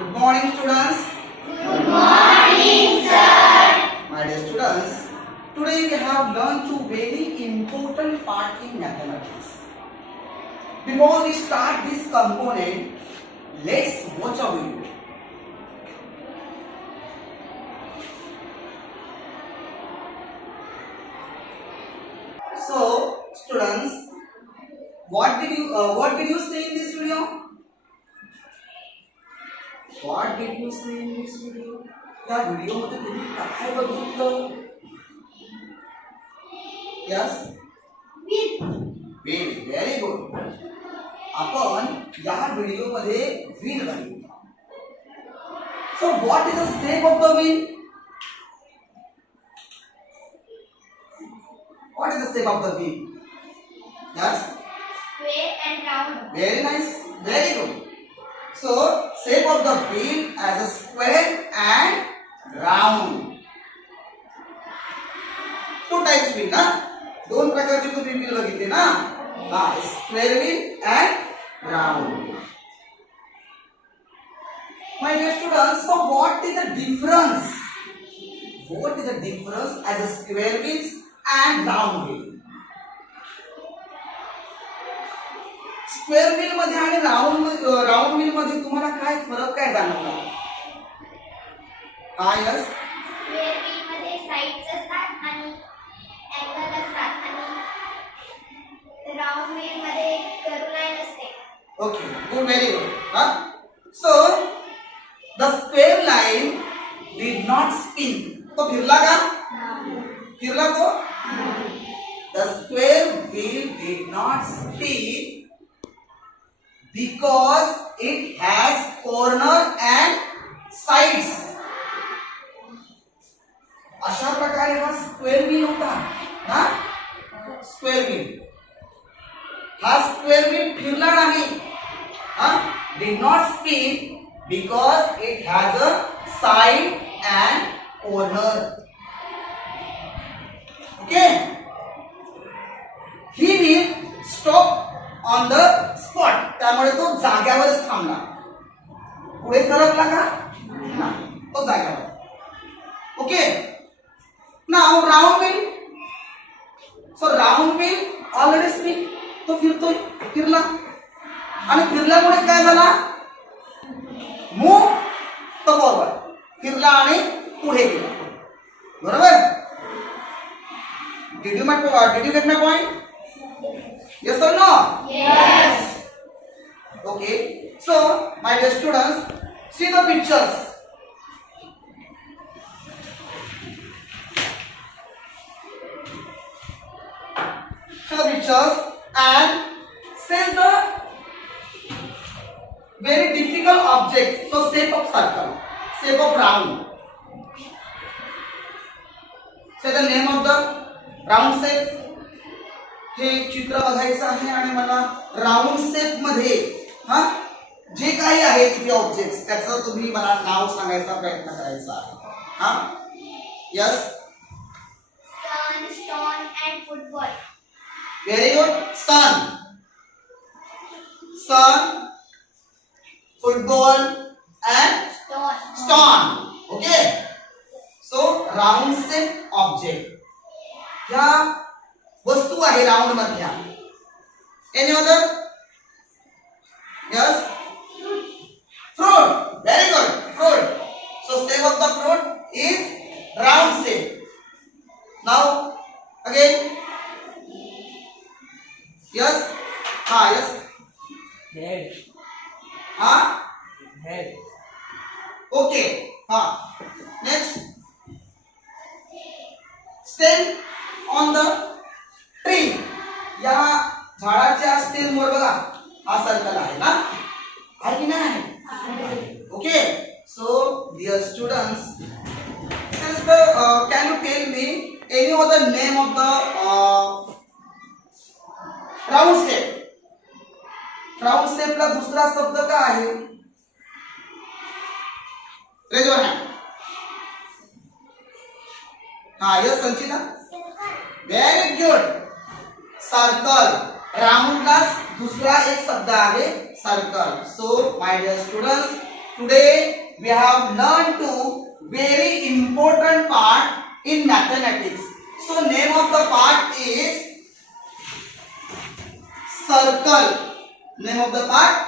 Good morning, students. Good morning, sir. My dear students, today we have learned two very important part in mathematics. Before we start this component, let's watch a video. So, students, what did you see in this video? What did you see in this video? या video मध्ये तुम्ही काय बघितलं? Yes? Wheel. Very good. आपण या video मध्ये wheel बघितलं. So what is the shape of the wheel? What is the shape of the wheel? Yes? Square and round. Very nice. Very good. So shape of the wheel as a square and round. Two types wheel ना? दोन प्रकारचे तुम्ही wheel बघितले ना? Square wheel and round. My dear students, so what is the difference? What is the difference as a square wheels and round wheel? Square wheel मध्ये आणि round wheel मध्ये तुम्हाला काय फरक काय जाणवला? यस. स्क्वेअर व्हील मध्ये साइड्स असतात आणि अँगल असतात आणि राउंड व्हील मध्ये कर्व लाइन असते. Okay, good, very good. So the square line did not spin. तो फिरला का? फिरला तो? The square wheel did not spin because it has corner and sides. अशा प्रकारे हा स्क्वेअर व्हील होता ना. स्क्वेअर व्हील हा स्क्वेअर व्हील फिरला नाही. did not spin because it has a side and corner. Okay, he will stop on the spot. त्यामुळे तो जाग्यावरच थांबला. पुढे सरकला का? नाही, तो जाग्यावर. Okay, now round wheel. सो राउंड व्हील ऑलरेडी स्पिन. तो फिरतोय, फिरला आणि फिरल्यामुळे काय झाला? मूव तो फॉरवर्ड. फिरला आणि पुढे गेला. बरोबर? Did you get my point? Yes or no? Yes. Okay. So, my dear students, see the pictures. See the pictures and say the very difficult objects. So, shape of circle, shape of round. Say the name of the round shape. हे चित्र बघायचं आहे आणि मला round shape मध्ये जे काही आहे तिथे objects त्याचं तुम्ही मला नाव सांगायचा प्रयत्न करायचा आहे. Yes. Sun, stone and football. Very good. Sun, football and stone. Okay. So round shape object या वस्तू आहे राउंड मधल्या. Any other? Yes. Fruit. Very good. Fruit. So shape of the fruit is round shape. Now again. Yes. Yes. Head. Head. Okay. Next. Stand on the tree. या झाडाच्या stem वर बघा हा circle आहे ना. आहे की नाही? Okay. So dear students, can you tell me any other name of the round shape? Round शेपला दुसरा शब्द काय आहे? Raise your hand. Yes Sanchita. Very good. Circle. राउंडला दुसरा एक शब्द आहे circle. So my dear students, Today we have learned two very important part in mathematics. So name of the part is circle. Name of the part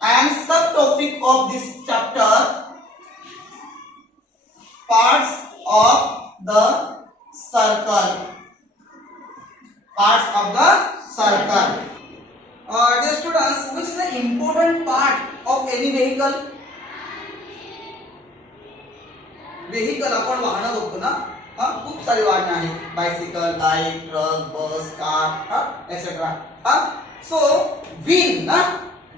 and subtopic of this chapter, parts of the circle. Parts of the circle. Dear students, which is the important part of any vehicle? Vehicle आपण वाहन बघतो ना, खूप सारी वाहने आहेत, bicycle, bike, truck, बस, car, etc. So wheel ना,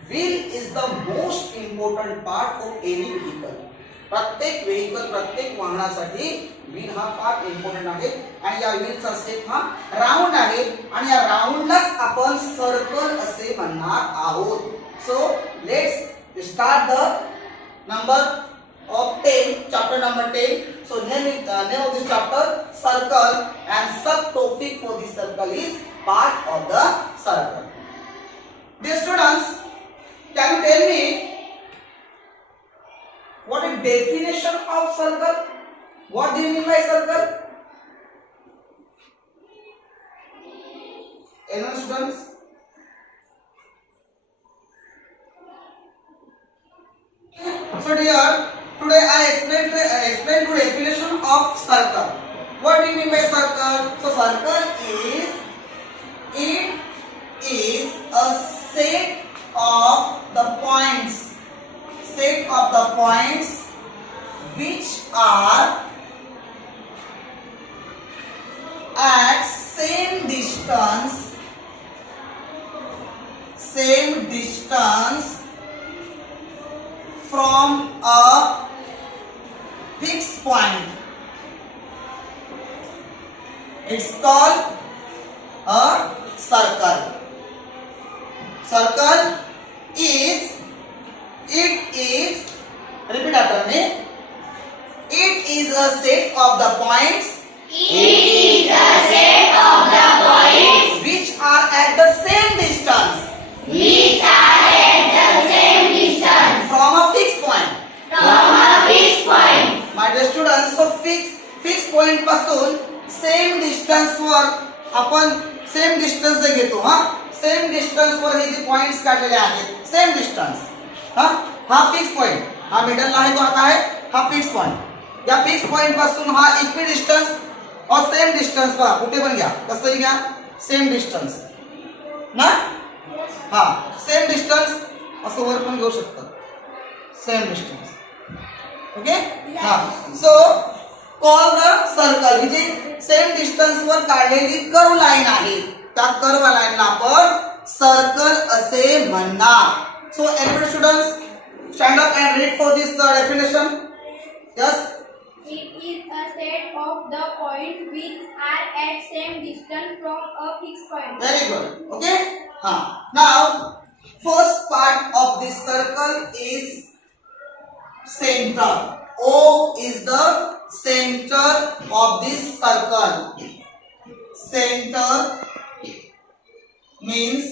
wheel is the most important part of any vehicle. प्रत्येक व्हेइकल, प्रत्येक वाहनासाठी व्हील हा फार इम्पॉर्टंट आहे आणि या व्हीलचा शेप हा राऊंड आहे आणि या राऊंडलाच आपण सर्कल असे म्हणणार आहोत. So let's start the number of 10, chapter number 10. So name of this chapter circle and subtopic for this circle is part of the circle. Dear students, can you tell me what is definition of circle? What do you mean by circle? Anyone students? So dear, today I explain the definition of circle. What do you mean by circle? So circle is a set of the points which are at same distance from a fixed point. It's called a circle. Circle is, repeat after me, it is a set of the points which are at the same distance from a fixed point. My dear students, so fixed point पासून same distance वर आपण same distance घेतो. Same distance वर हे जे points काढलेले आहेत, same distance, हा fix point, हा middle आहे तो काय, हा फिक्स पॉइंट. या फिक्स पॉइंट पासून हा इक्वी डिस्टन्स और सेम डिस्टन्स पहा, कुठे पण घ्या, कसंही घ्या, सेम डिस्टन्स ना, हा सेम डिस्टन्स असं वर पण घेऊ शकतात, सेम डिस्टन्स. ओके, हा. सो कॉल द सर्कल, ही जी सेम डिस्टन्स वर काढलेली कर्व लाईन आहे, त्या कर्व लाईनला आपण सर्कल असे म्हणणार. So every students stand up and read for this definition. Yes. It is a set of the points which are at same distance from a fixed point. Very good. Okay. Now first part of this circle is center. O is the center of this circle. Center means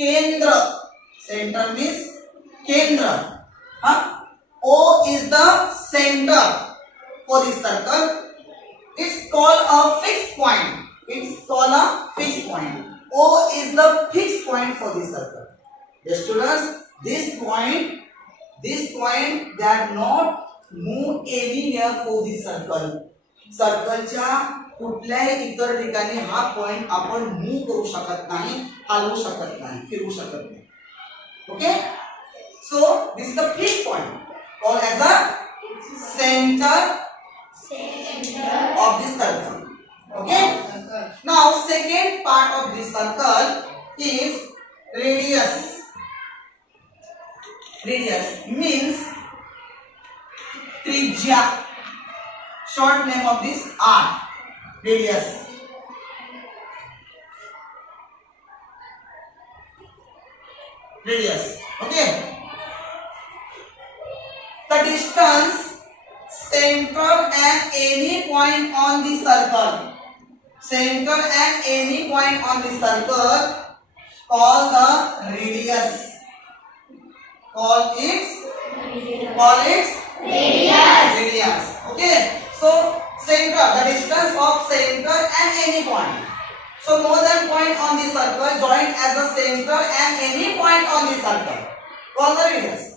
kendra. Center means kendra. O is the center for this circle. It's called a fixed point. It's called a fixed point. O is the fixed point for this circle. The students, this point they are not move anywhere for this circle. सर्कलच्या कुठल्याही इतर ठिकाणी हा point आपण move करू शकत नाही, हलवू शकत नाही, फिरवू शकत नाही. Okay, so this is the fixed point called as the center of this circle. Okay. Now second part of this circle is radius. Radius means त्रिज्या. Short name of this R. Radius. Radius. Okay. The distance center at any point on the circle. Center at any point on the circle call the radius. Call its radius. Okay. So center, the distance of center and any point. So more than point on the circle joined as a center and any point on the circle. Call the radius.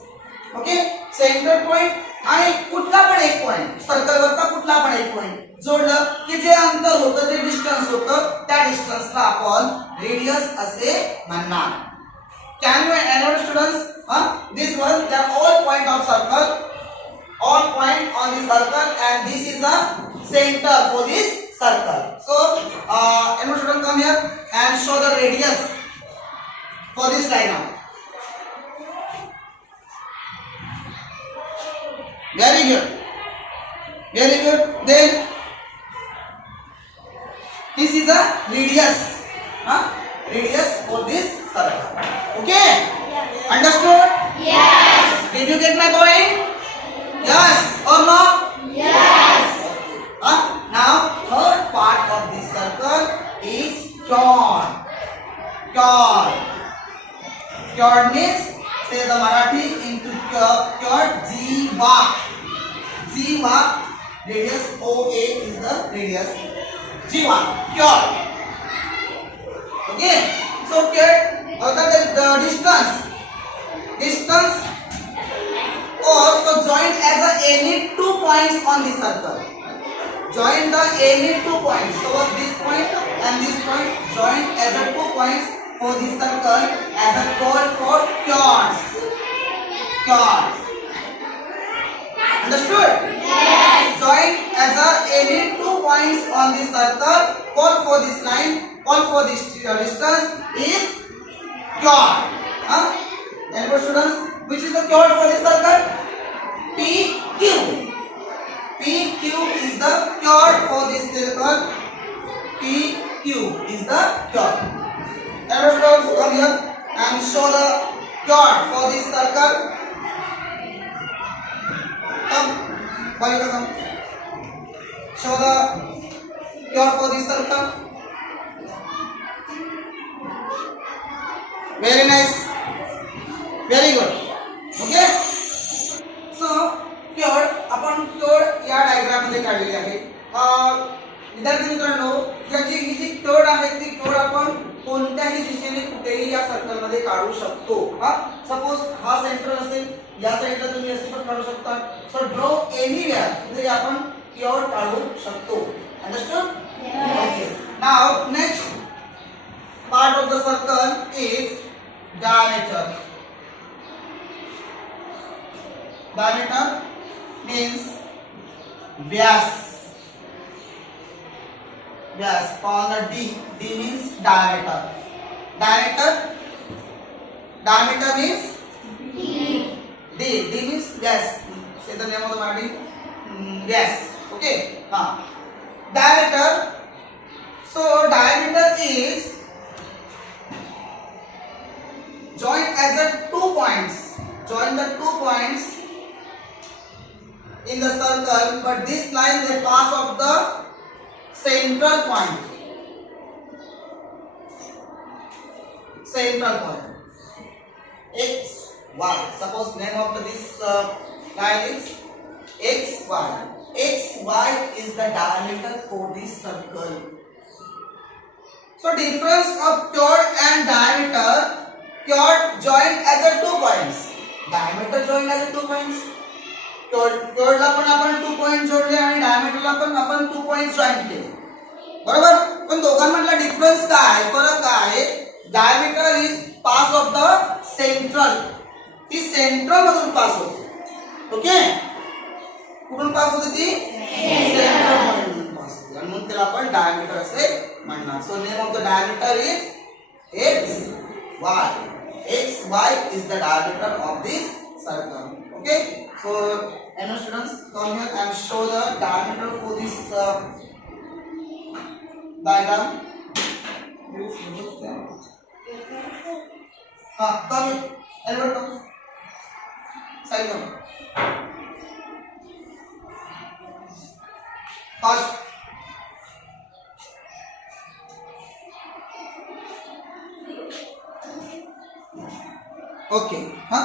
Okay. Center point आणि कुठला पण एक point circle वरचा कुठला पण एक point जोडलं की जे अंतर होतं ते डिस्टन्स होतं त्या डिस्टन्सला आपण रेडियस असे म्हणणार. Can you anyone students? This one, they are all point of circle, all point on the circle, and this is the center for this circle. So, anyone student come here and show the radius for this diagram. Very good, very good. Then this is the radius, radius for this circle. Okay, understood? Yes. Did you get my point? Yes or no? Yes. Now third part of this circle is chord. Chord. Chord means, say the Marathi into chord. Jiva. Jiva. Radius OA is the radius. Jiva. Chord. Okay. So chord. The distance also joined as any 2 points on the circle. Join the any 2 points. So this point and this point joined as a 2 points for the circle as a called for chords. Chords. Understood? Yes. Joined as a any 2 points on the circle. Call for this line. Call for this distance is chord. Anyone students? Which is the chord for this circle? PQ. PQ is the chord for this circle. PQ is the chord. Anyone students come here and show the chord for this circle. Come, Balika, come. Show the chord for this circle. Very nice. Very good. Okay. So chord आपण chord या diagram मध्ये काढलेली आहे. विद्यार्थी मित्रांनो, याची ही जी chord आहे ती chord आपण कोणत्याही दिशेने कुठेही या सर्कल मध्ये काढू शकतो. सपोज हा सेंटर असेल, या साइडला तुम्ही असे पण काढू शकता. सो ड्रॉ एनीवेअर इथे आपण chord काढू शकतो. Understood? Okay. Now next part of the circle is diameter. Diameter means vyas. Vyas. Call the D. D means diameter. Diameter. Diameter means D. D means vyas. Say the name of the body. Vyas. Okay. Diameter. So diameter is join as a 2 points. Join the 2 points in the circle, but this line they pass of the central point. Central point. X, Y. Suppose name of this line is X, Y. X, Y is the diameter for this circle. So difference of chord and diameter. Chord joined as a 2 points. Diameter joined as a 2 points. Chord ला पण आपण 2 point जोडले आणि diameter ला पण आपण 2 point join केले. बरोबर? पण दोघांमधला difference काय? फरक काय? Diameter is pass of the central. ती सेंट्रल मधून पास होते. ओके? कुठून पास होते ती? सेंट्रल मधून पास होते. आणि म्हणून त्याला आपण diameter असे म्हणणार. So name of the diameter is X, Y. X, Y is the diameter of this circle. Okay. So, any students come here and show the diameter for this diagram. Come here. Everyone come. Side come. Fast. Okay हा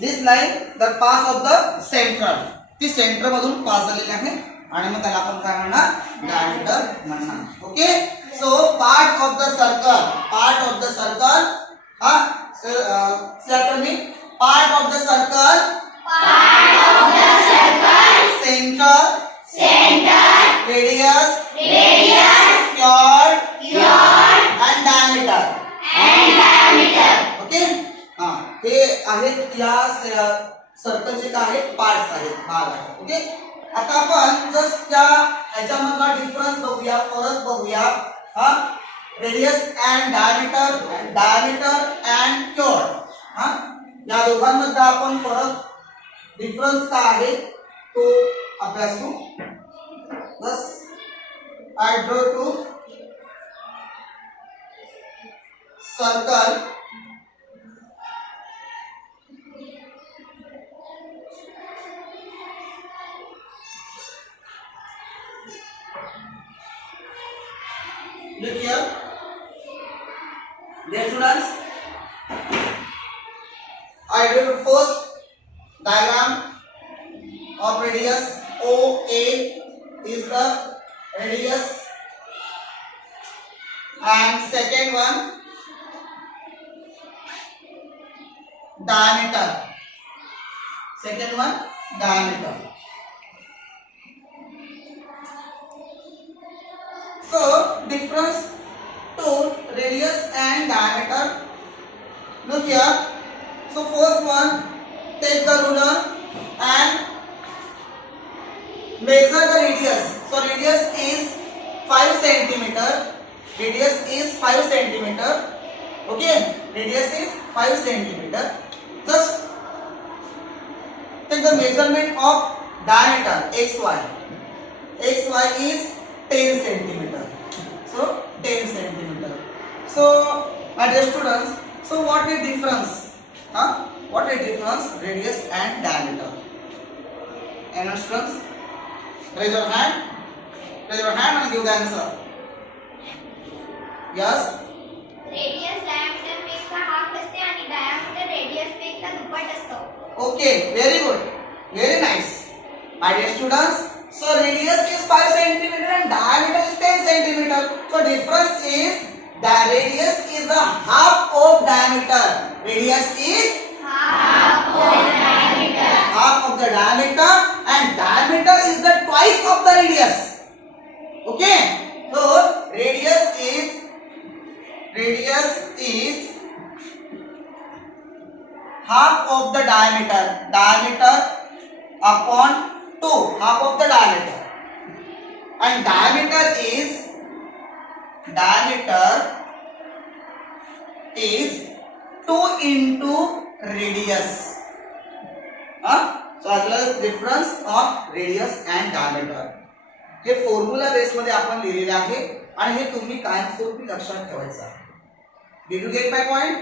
this line the pass of the central ती centre मधून pass झालेली आहे आणि मग त्याला आपण काय म्हणणार डायमीटर म्हणणार okay so part of the circle हा मी part of the circle centre radius chord and diameter okay हा हे आहेत या सर्कलचे काय आहेत पार्ट्स आहेत भाग आहेत ओके आता आपण जस्ट त्या ह्याच्यामधला डिफरन्स बघूया फरक बघूया हा रेडियस अँड डायमीटर अँड क्यॉर्ड हा या दोघांमध्ये आपण फरक डिफरन्स काय आहे तो अभ्यासू बस I draw two circle look here dear students I do the first diagram of radius OA is the radius and second one diameter so difference to radius and diameter look here so first one take the ruler and measure the radius so radius is 5 centimeter okay radius is 5 centimeter just take the measurement of diameter xy is 10 centimeter so 10 centimeter so my dear students so what is difference what is difference radius and diameter any students raise your hand and give the answer yes radius diameter पेक्षा half असते आणि diameter radius पेक्षा दुप्पट असतो okay very good very nice my dear students so radius is 5 centimeter and diameter is 10 centimeter so difference is the radius is the half of diameter radius is half of the diameter and diameter is the twice of the radius okay so radius is half of the diameter upon 2 half of the diameter and diameter is 2 into radius so as well as difference of radius and diameter हे formula base मध्ये आपण लिहिलेले आहे आणि हे तुम्ही कायमस्वरूपी लक्षात ठेवायचं आहे Did you get my point?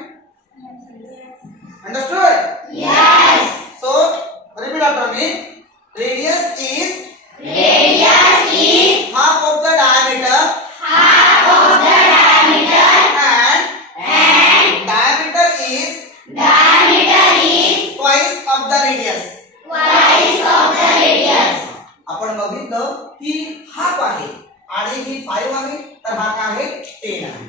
Understood? Yes. So, repeat after me. Radius is half of the diameter. And diameter is twice of the radius. आपण बघितलं की हाफ आहे आणि ही 5 आहे तर हा काय आहे 10 आहे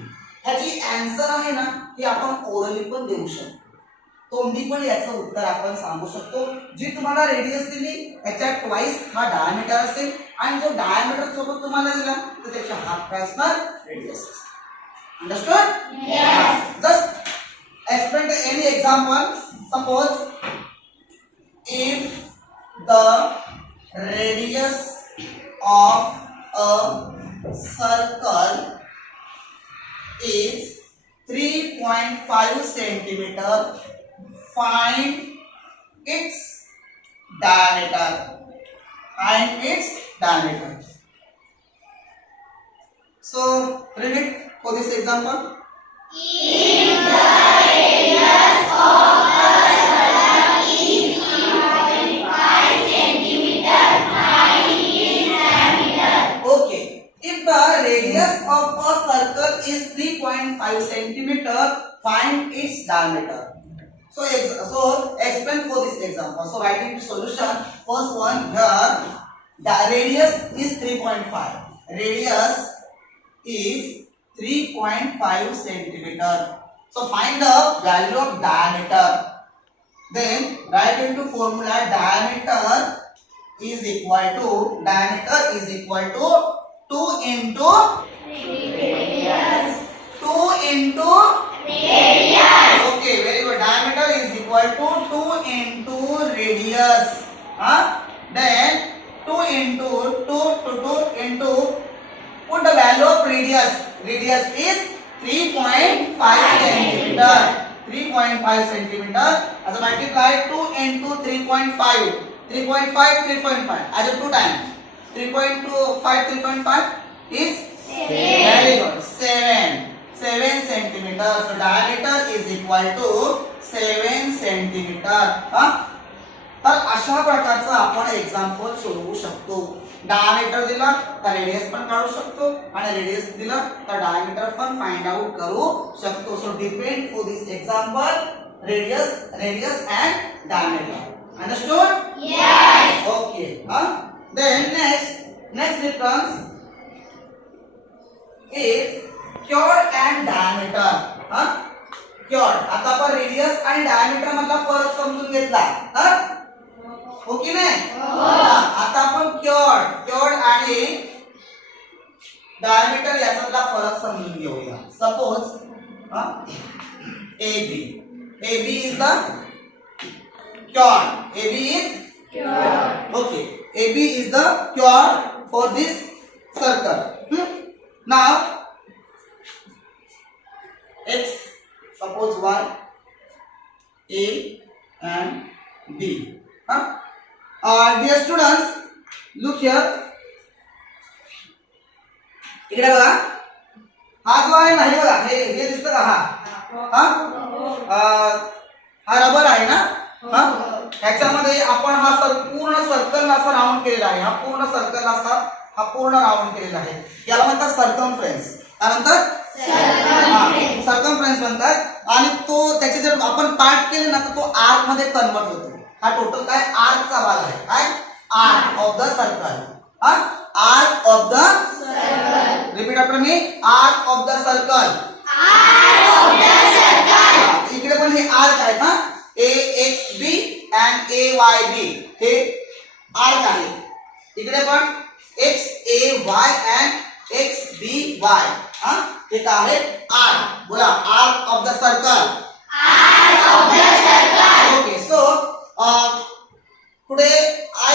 ह्याची आन्सर आहे ना ती आपण ओरली पण देऊ शकतो तोंडी पण याचं उत्तर आपण सांगू शकतो जी तुम्हाला रेडियस दिली याच्या ट्वाइस हा डायमीटर असेल आणि जो डायमीटर सोबत तुम्हाला दिला तर त्याचा हाफ काय असणार radius understood Yes. Just explain any example suppose if the radius of a circle is 3.5 centimeter find its diameter so repeat for this example If the radius of a circle is 3.5 centimeter, find its diameter. okay if the radius of a circle is 3.5 centimeter find its diameter So explain for this example. So writing the solution. First one here. The radius is 3.5. Radius is 3.5 centimeter. So find the value of diameter. Then write into formula diameter is equal to 2 into Radius. 2 into Radius. okay, very good. Diameter is equal to 2 into radius. Then 2 into 2 into put the value of radius. Radius is 3.5 centimeter. 3.5 centimeter. As a multiply 2 into 3.5. 3.5 as a 2 times. 3.25 is very good. 7 centimeter. So diameter is equal to 7 centimeter. तर अशा प्रकारचं आपण example सोडवू शकतो. Diameter दिला तर radius पण काढू शकतो आणि रेडियस दिला तर डायमीटर पण फाइंड आउट करू शकतो. सो depend for this example radius and diameter. Understood? Yes. Okay. Then next difference is chord and diameter. Chord. आता आपण रेडियस आणि डायमीटर मधला फरक समजून घेतला. ओके नाही? आता आपण chord आणि डायमीटर याच्यातला फरक समजून घेऊया. Suppose AB is the chord. AB is okay. AB is the chord for this circle. Now X, suppose 1 A and B. Dear students, look here. इकडे बघा. हा जो आहे ना हे बघा हे दिसतं का? हा रबर आहे ना. ह्याच्यामध्ये आपण हा पूर्ण सर्कल असा राऊंड केलेला आहे. हा पूर्ण सर्कल असा हा पूर्ण राऊंड केलेला आहे. याला म्हणतात सर्कमफ्रेन्स. काय म्हणतात? सर्कमफ्रेन्स म्हणतात. आणि तो त्याचे जर आपण पार्ट केले ना तर तो आर्क मध्ये कन्वर्ट होतो. हा टोटल काय आर्कचा भाग आहे. काय arc of the circle. Arc of the circle. Repeat after me. Arc of the circle. इकडे पण हे आर्क आहे ना. AXB and AYB हे आर्क आहे. इकडे पण XAY and XBY हे काय आहे? आर्क. बोला arc of the circle. Okay. So today I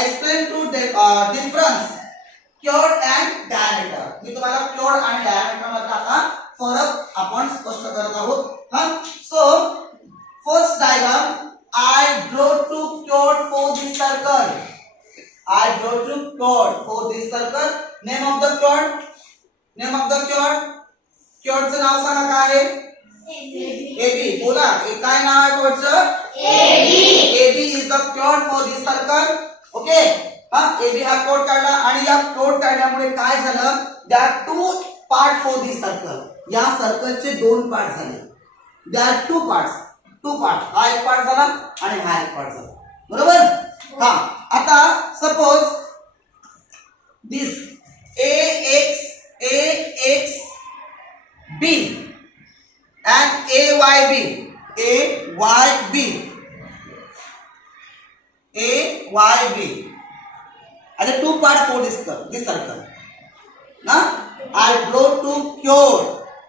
explain to the difference chord and diameter. मी तुम्हाला chord आणि diameter मधला फरक आपण स्पष्ट करत आहोत. सो first diagram, I draw two chord for this circle. Name of the chord. Chordचं नाव सांगा काय आहे? AB. बोला काय नाव आहे chordचं? AB is the chord for this circle. Okay. AB हा chord काढला आणि या chord काढल्यामुळे काय झालं? There are two parts for this circle. या सर्कलचे दोन पार्ट झाले. There are two parts. हा एक पार्ट झाला आणि हा एक पार्ट झाला. बरोबर? आता suppose this AXB and AYB. Are the two parts for this circle. I draw two chord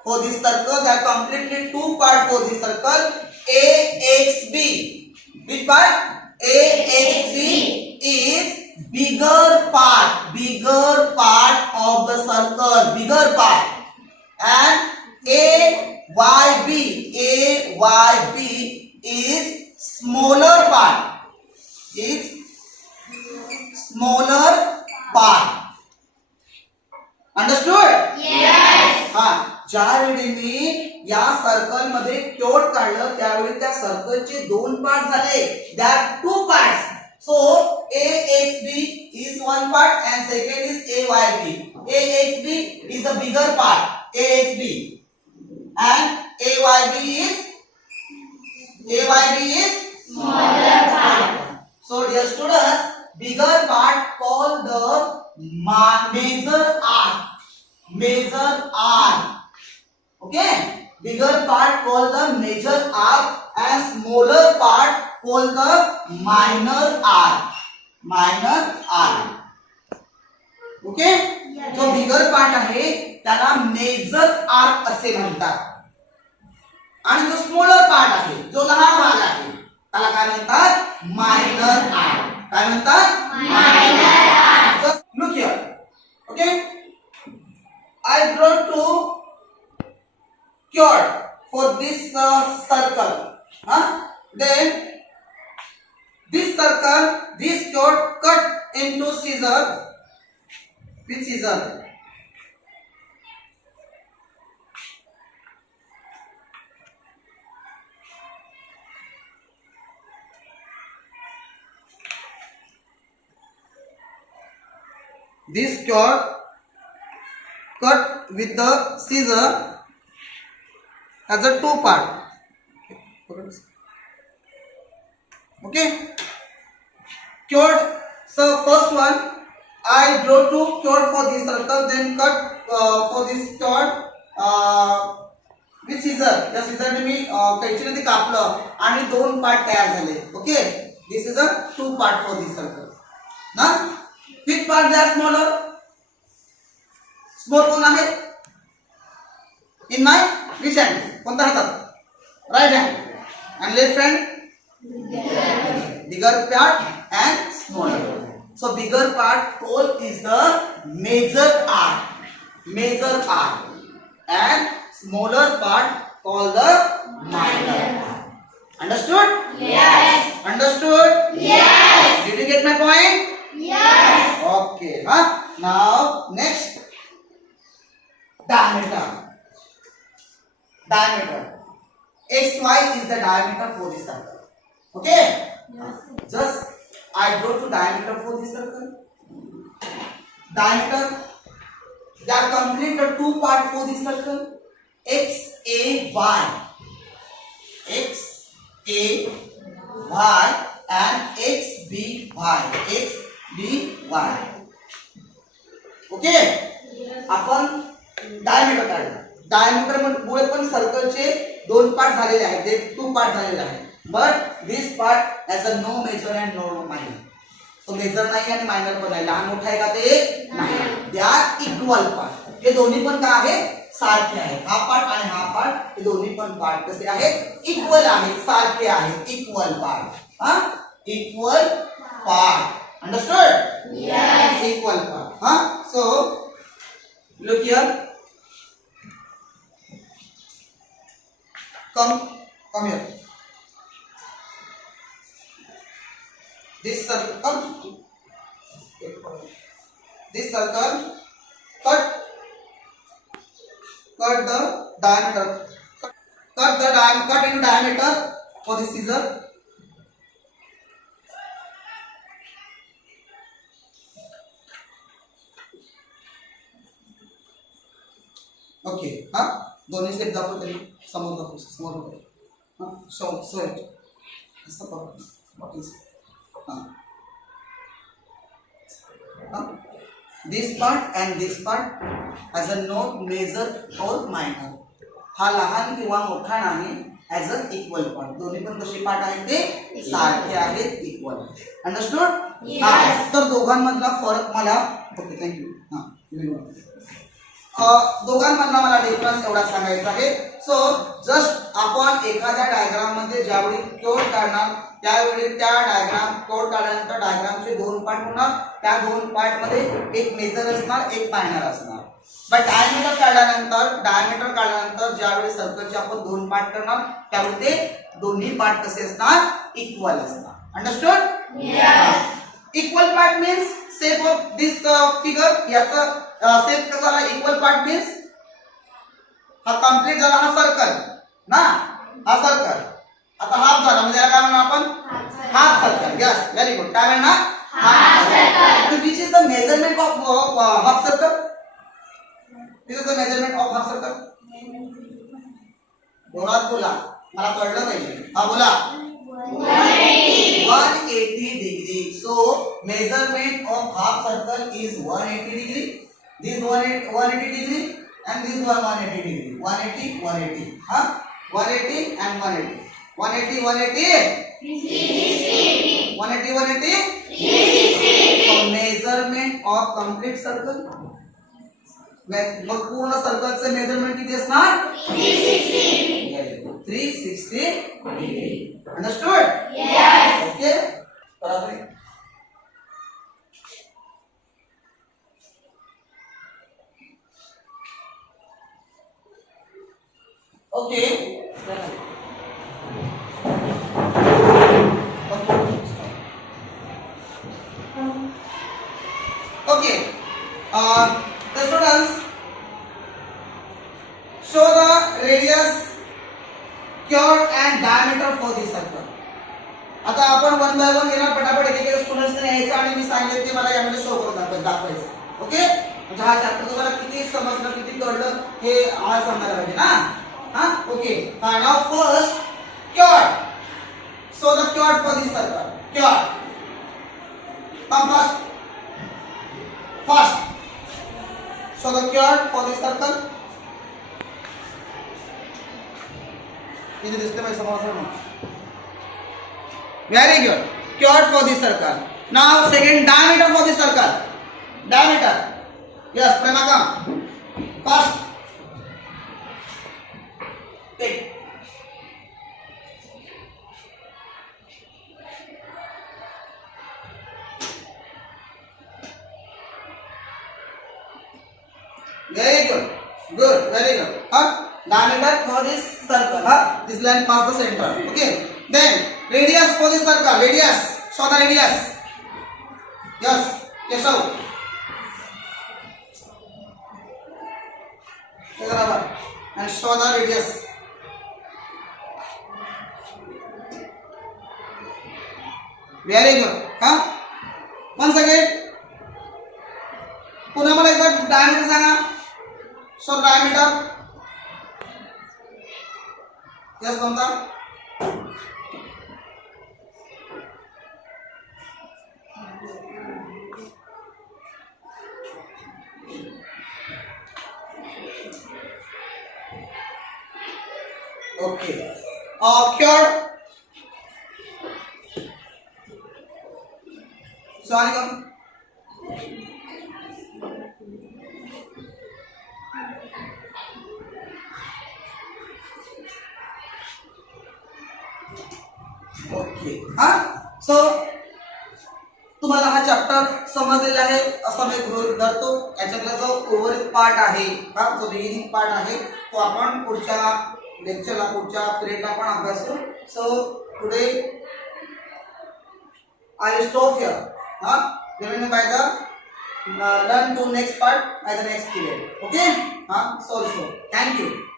for this circle. There are completely two parts for this circle. AXB. Which part? AXB is bigger part of the circle. Bigger part. And AYB is smaller part. Understood? Yes. ज्यावेळी मी या circle मध्ये चोड काढलं त्यावेळी त्या सर्कलचे दोन part झाले. There are two parts. So AXB is one part and second is AYB. AXB is the bigger part. AXB and AYB is A by B is smaller part. So dear students, bigger part called the major arc. Major arc. Okay? Bigger part called the major arc and smaller part called the minor arc. Minor arc. Okay जो बिगर part आहे त्याला major arc असे म्हणतात आणि जो smaller part आहे जो लहान भाग आहे त्याला काय म्हणतात मायनर आर्क काय म्हणतात minor arc just look here okay I draw two chord for this circle then this circle this chord cut into scissor with scissor this chord cut with the scissor as a two part okay chord so first one I draw two chord for this circle then cut for this chord with scissor या scissor ने मी कैचीने ते कापलं आणि दोन part तयार झाले okay this is a two part for this circle ना which part they are smaller small कोण आहे इन माय विच हँड कोणता हातात right hand and left hand bigger part and smaller so bigger part called is the major arc and smaller part called the minor arc understood did you get my point okay now next diameter xy is the diameter for this circle okay just I draw to diameter for this circle diameter they are complete the two part for this circle x a y and x b y okay आपण diameter काढला diameter मुळे पण सर्कलचे दोन part झालेले आहेत ते to part झालेले आहेत but this part as a no major and no minor तो मेजर नाही आणि मायनर पण नाही लहान मोठा आहे का ते नाही दे आर इक्वल पार्ट हे दोन्ही पण काय आहे सारखे आहेत हा पार्ट आणि हा पार्ट हे दोन्ही पण पार्ट कसे आहेत इक्वल आहेत सारखे आहेत equal part equal part understood equal part so look here come here this circle cut the diameter cut into diameter for this scissor okay दोन्ही स्टेप दाखव तरी समोर सो इट असं this part and this part as a not major or minor हा लहान किंवा मोठा नाही ॲज अ इक्वल पार्ट दोन्ही पण कसे पार्ट आहेत ते सारखे आहेत इक्वल अंडरस्टूड तर दोघांमधला फरक मला ओके थँक्यू दोघांमधला मला डिफरन्स एवढा सांगायचा आहे सो जस्ट आपण एखाद्या डायग्राम मध्ये ज्यावेळी कोड काढणार त्यावेळी त्या डायग्राम कोड काढल्यानंतर डायग्रामचे दोन पार्ट होणार त्या दोन पार्ट मध्ये एक मेजर असणार एक मायनर असणार बट डायमीटर काढल्यानंतर ज्यावेळी सर्कलचे आपण दोन पार्ट करणार त्यावेळी ते दोन्ही पार्ट कसे असणार इक्वल असणार understood equal part means shape of this figure याचा शेप कसा झाला इक्वल पार्ट मीन्स हा कंप्लीट झाला हा सर्कल ना हा सर्कल आता हाफ झाला म्हणजे याला काय म्हणणार आपण half circle yes very good काय म्हणणार half circle which is the measurement of half circle this is the measurement of half circle जोरात बोला मला कळलं पाहिजे. हा बोला. 180 degree. So measurement of half circle is 180 degree. This 180 degree and this one 180 degree. 180 180. Huh? 180 and 180. 180 180. 180 180. So measurement of complete circle. मग पूर्ण सर्कलचे measurement किती असणार? 360 degree. Understood? Yes. Okay. बराबर है. Okay. Okay. The students show the radius, chord and diameter for this circle. आता आपण one by one घेणार पटापट एक एक स्टुडंट्सने यायचं आणि मी सांगितले ते मला यामध्ये शो करून दाखवायचं. ओके. म्हणजे हा चॅप्टर तुम्हाला किती समजलं किती कळलं हे आम्हाला समजायला पाहिजे ना. हा okay. Now first chord. So the chord for this circle. Chord. Come first. First. So the chord for this circle. इथे दिसते पाहिजे समोर. Very good. Chord for this circle. Now second diameter for this circle. Diameter. Yes, Prema come. First. Take. Very good. Good. Very good. Diameter for this circle. This line pass the center. Okay. Then radius for this circle. Radius. Show the radius. Yes. Keshav. And show the radius. Very good. Once again. पुन्हा मला एकदा diameter सांगा. So diameter. Yes कोणता? Okay. chord. Sorry, come. Okay. So तुम्हाला हा chapter समजलेला आहे असं मी गृहीत धरतो. याच्यातला जो ओव्हरऑल पार्ट आहे जो बिगिनिंग पार्ट आहे तो आपण पुढच्या लेक्चरला पुढच्या पिरियडला आपण अभ्यास करू. So today I will stop here. Remember by the learn to next part by the next period. Okay? So thank you.